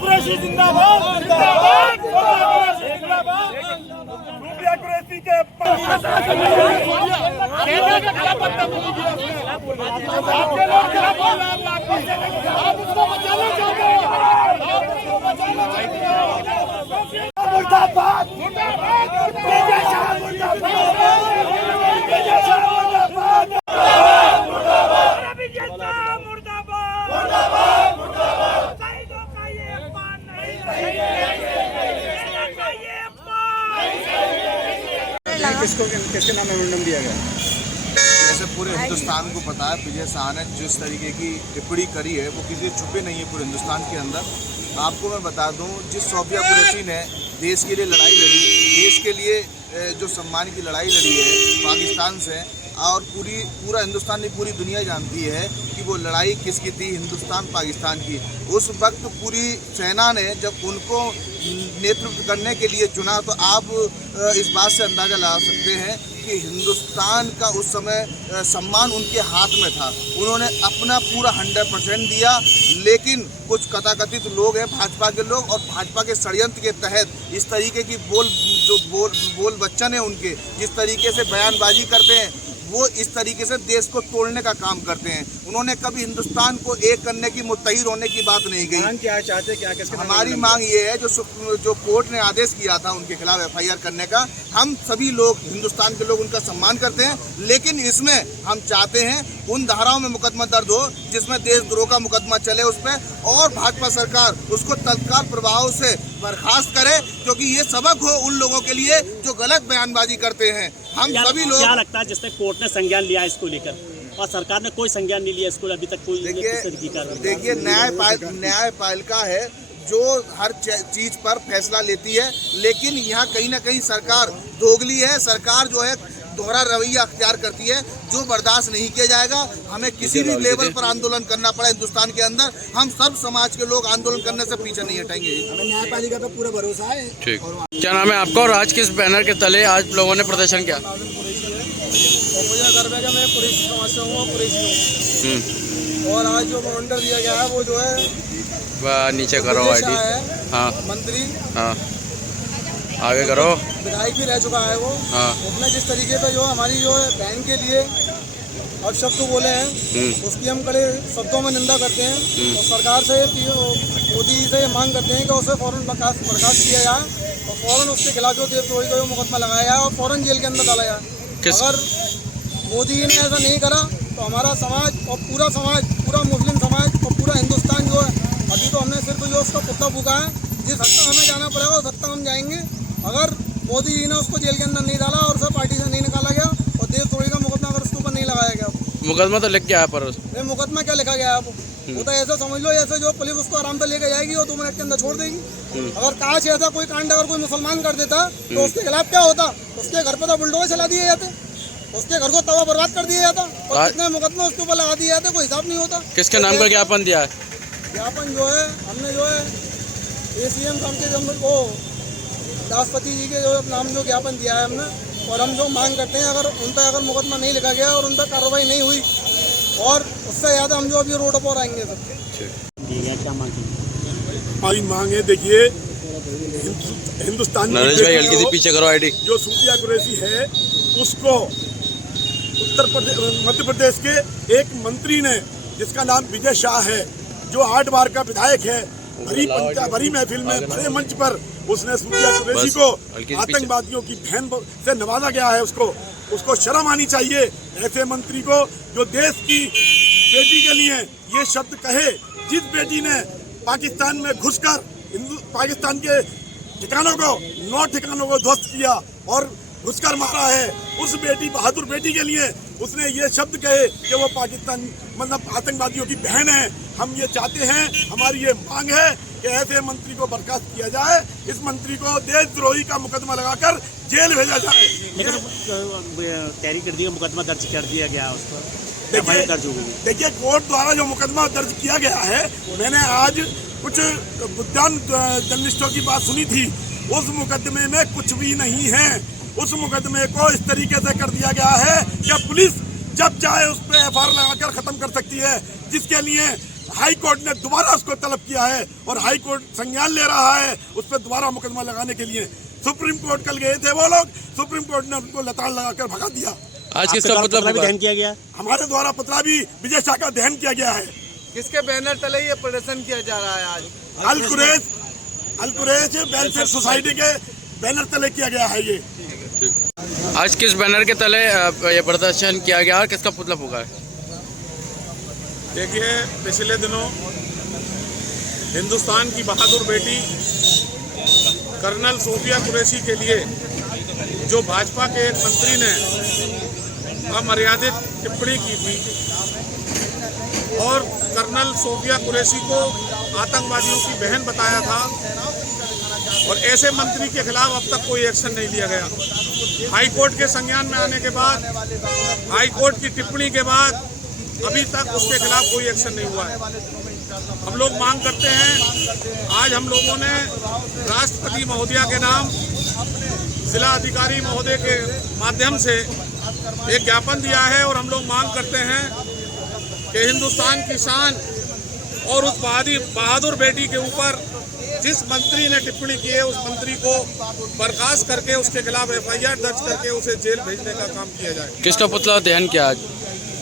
कुरैशी जिंदाबाद जिंदाबाद जिंदाबाद। सूफिया कुरैशी के आपके लोग क्या बोल रहे हैं? आप उसको बचाना चाहते हो, आप उसको बचाना चाहते हो। मुर्दाबाद मुर्दाबाद विजय शाह मुर्दाबाद विजय शाह मुर्दाबाद मुर्दाबाद विजय शाह मुर्दाबाद मुर्दाबाद मुर्दाबाद। शहीदों का ये अपमान नहीं सहेंगे, सेना का ये अपमान नहीं सहेंगे। किसके नाम मेमोरेंडम दिया गया? जैसे पूरे हिंदुस्तान को पता है, विजय शाह ने जिस तरीके की टिप्पणी करी है वो किसी छुपे नहीं है पूरे हिंदुस्तान के अंदर। आपको मैं बता दूं, जिस सूफिया कुरैशी ने देश के लिए लड़ाई लड़ी, देश के लिए जो सम्मान की लड़ाई लड़ी है पाकिस्तान से, और पूरा हिंदुस्तान नहीं पूरी दुनिया जानती है कि वो लड़ाई किसकी थी, हिंदुस्तान पाकिस्तान की। उस वक्त पूरी सेना ने जब उनको नेतृत्व करने के लिए चुना, तो आप इस बात से अंदाज़ा लगा सकते हैं कि हिंदुस्तान का उस समय सम्मान उनके हाथ में था। उन्होंने अपना पूरा 100% दिया, लेकिन कुछ तथाकथित लोग हैं भाजपा के लोग, और भाजपा के षड्यंत्र के तहत इस तरीके की बोल बच्चन है उनके, जिस तरीके से बयानबाजी करते हैं, वो इस तरीके से देश को तोड़ने का काम करते हैं। उन्होंने कभी हिंदुस्तान को एक करने की, मुत्तहिद होने की बात नहीं कही। मांग क्या चाहते क्या? हमारी मांग ये है, जो कोर्ट ने आदेश किया था उनके खिलाफ FIR करने का, हम सभी लोग हिंदुस्तान के लोग उनका सम्मान करते हैं, लेकिन इसमें हम चाहते हैं उन धाराओं में मुकदमा दर्ज हो जिसमें देशद्रोह का मुकदमा चले उस पर, और भाजपा सरकार उसको तत्काल प्रभाव से बर्खास्त करे, क्योंकि ये सबक हो उन लोगों के लिए जो गलत बयानबाजी करते हैं। हम सभी लोग, क्या लगता है जिसने कोर्ट ने संज्ञान लिया इसको लेकर और सरकार ने कोई संज्ञान नहीं लिया इसको अभी तक? कोई देखिए न्यायपालिका है जो हर चीज पर फैसला लेती है, लेकिन यहाँ कहीं ना कहीं सरकार दोगली है। सरकार जो है दोहरा रवैया अख्तियार करती है, जो बर्दाश्त नहीं किया जाएगा। हमें किसी भी लेवल पर आंदोलन करना पड़ा हिंदुस्तान के अंदर, हम सब समाज के लोग आंदोलन करने से पीछे नहीं हटेंगे। हमें न्यायपालिका पे पूरा भरोसा है। ठीक। क्या नाम है आपका और आज किस बैनर के तले आज लोगों ने प्रदर्शन किया? तो मुझे गर्व है कि मैं कुरैशी समाज से हूँ, कुरैशी हूँ। और आज जो मेमोरेंडम दिया गया है वो जो है नीचे करो ID। हाँ मंत्री, हाँ आगे करो, विधायक भी रह चुका है वो। हाँ। उसने जिस तरीके पे जो हमारी जो है बहन के लिए अब शब्द बोले हैं, उसकी हम कड़े शब्दों में निंदा करते हैं। और सरकार से मोदी से ये मांग करते हैं कि उसे फौरन बर्खास्त किया जाए, और फौरन उसके खिलाफ जो देशद्रोही का जो मुकदमा लगाया जाए और फौरन जेल के अंदर डाला जाए। अगर मोदी ने ऐसा नहीं करा तो हमारा समाज और पूरा मुस्लिम समाज और पूरा हिंदुस्तान जो है, अभी तो हमने सिर्फ जो उसका कुत्ता फूका है, जिस हद तक हमें जाना पड़ेगा उस हद तक हम जाएंगे। अगर मोदी जी ने उसको जेल के अंदर नहीं डाला और उसे पार्टी से नहीं निकाला गया और देशद्रोही का मुकदमा अगर उसके ऊपर नहीं लगाया गया, मुकदमा तो लिख के आया पर मुकदमा क्या लिखा गया है वो तो ऐसा समझ लो जैसे जो पुलिस उसको आराम से लेके जाएगी और 2 मिनट के अंदर छोड़ देगी। अगर काश ऐसा कोई कांड अगर कोई मुसलमान कर देता तो उसके खिलाफ क्या होता? उसके घर पर तो बुलडोजर चला दिए जाते, उसके घर को तवा बर्बाद कर दिया जाता, और कितने मुकदमे उसके ऊपर लगा दिए जाते, कोई हिसाब नहीं होता। किसके नाम पर ज्ञापन दिया है? ज्ञापन जो है हमने जो है ACM साहब के वो राष्ट्रपति जी के जो नाम जो ज्ञापन दिया है हमने, और हम जो मांग करते हैं अगर उन पर अगर मुकदमा नहीं लिखा गया और उन पर कार्रवाई नहीं हुई, और उससे ज़्यादा हम जो अभी रोड पर आएंगे सर। हमारी मांग है, देखिए हिंदुस्तान नरेश भाई हल्की सी पीछे करो ID। जो सूफिया कुरैशी है उसको मध्य प्रदेश के एक मंत्री ने, जिसका नाम विजय शाह है, जो 8 बार का विधायक है, भरी महफिल में बड़े मंच पर उसने सूफिया कुरैशी को आतंकवादियों की बहन से नवाजा गया है। उसको शर्म आनी चाहिए ऐसे मंत्री को, जो देश की बेटी के लिए ये शब्द कहे। जिस बेटी ने पाकिस्तान में घुसकर पाकिस्तान के ठिकानों को 9 ठिकानों को ध्वस्त किया और घुसकर मारा है, उस बेटी बहादुर बेटी के लिए उसने ये शब्द कहे कि वो पाकिस्तान मतलब आतंकवादियों की बहन है। हम ये चाहते हैं, हमारी ये मांग है कि ऐसे मंत्री को बर्खास्त किया जाए, इस मंत्री को देशद्रोही का मुकदमा लगाकर जेल भेजा जाए। तैयारी कर दी, मुकदमा दर्ज कर दिया गया उस पर। देखिए कोर्ट द्वारा जो मुकदमा दर्ज किया गया है, मैंने आज कुछ बुद्धान जर्नलिस्टों की बात सुनी थी, उस मुकदमे में कुछ भी नहीं है। उस मुकदमे को इस तरीके से कर दिया गया है कि पुलिस जब चाहे उस पर FIR लगाकर खत्म कर सकती है, जिसके लिए हाई कोर्ट ने दोबारा उसको तलब किया है और हाई कोर्ट संज्ञान ले रहा है उस पर दोबारा मुकदमा लगाने के लिए। सुप्रीम कोर्ट कल गए थे वो लोग, सुप्रीम कोर्ट ने उनको लताड़ लगाकर भगा दिया। आज किसका पुतला भी दहन किया गया? हमारे द्वारा पुतला भी विजय शाह का दहन किया गया है। किसके बैनर तले ये प्रदर्शन किया जा रहा है आज? अल कुरैश वेलफेयर सोसाइटी के बैनर तले किया गया है ये। आज किस बैनर के तले ये प्रदर्शन किया गया और किसका पुतला फूका है? देखिए, पिछले दिनों हिंदुस्तान की बहादुर बेटी कर्नल सोफिया कुरैशी के लिए जो भाजपा के एक मंत्री ने अमर्यादित टिप्पणी की थी और कर्नल सोफिया कुरैशी को आतंकवादियों की बहन बताया था और ऐसे मंत्री के खिलाफ अब तक कोई एक्शन नहीं लिया गया। हाई कोर्ट के संज्ञान में आने के बाद, हाई कोर्ट की टिप्पणी के बाद अभी तक उसके खिलाफ कोई एक्शन नहीं हुआ है। हम लोग मांग करते हैं, आज हम लोगों ने राष्ट्रपति महोदया के नाम जिला अधिकारी महोदय के माध्यम से एक ज्ञापन दिया है और हम लोग मांग करते हैं कि हिंदुस्तान की शान और उस बहादुर बेटी के ऊपर जिस मंत्री ने टिप्पणी की है उस मंत्री को बर्खास्त करके उसके खिलाफ FIR दर्ज करके उसे जेल भेजने का काम किया जाए। किसका पुतला दहन किया आज?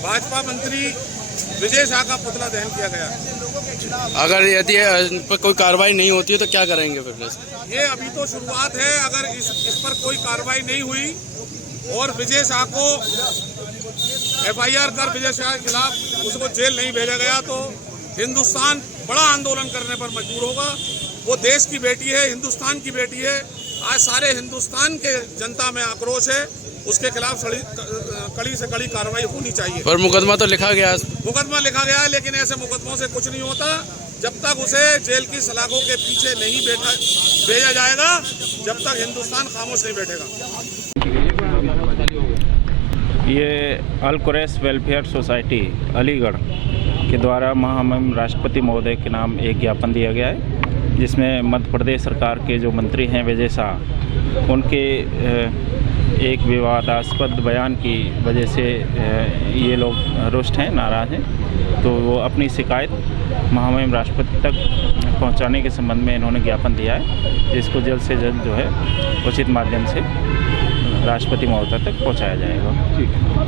भाजपा मंत्री विजय शाह का पुतला दहन किया गया। अगर यदि इन पर कोई कार्रवाई नहीं होती है तो क्या करेंगे फिर? ये अभी तो शुरुआत है। अगर इस पर कोई कार्रवाई नहीं हुई और विजय शाह को FIR कर विजय शाह के खिलाफ उसको जेल नहीं भेजा गया तो हिंदुस्तान बड़ा आंदोलन करने पर मजबूर होगा। वो देश की बेटी है, हिंदुस्तान की बेटी है। आज सारे हिंदुस्तान के जनता में आक्रोश है, उसके खिलाफ कड़ी से कड़ी कार्रवाई होनी चाहिए। पर मुकदमा तो लिखा गया, मुकदमा लिखा गया है, लेकिन ऐसे मुकदमों से कुछ नहीं होता जब तक उसे जेल की सलाखों के पीछे नहीं भेजा जाएगा, जब तक हिंदुस्तान खामोश नहीं बैठेगा। ये अल कुरैश वेलफेयर सोसाइटी अलीगढ़ के द्वारा महामहिम राष्ट्रपति महोदय के नाम एक ज्ञापन दिया गया है, जिसमें मध्य प्रदेश सरकार के जो मंत्री हैं विजय शाह, उनके एक विवादास्पद बयान की वजह से ये लोग रुष्ट हैं, नाराज़ हैं। तो वो अपनी शिकायत महामहिम राष्ट्रपति तक पहुंचाने के संबंध में इन्होंने ज्ञापन दिया है, जिसको जल्द से जल्द जो है उचित माध्यम से राष्ट्रपति महोदय तक पहुंचाया जाएगा। ठीक है।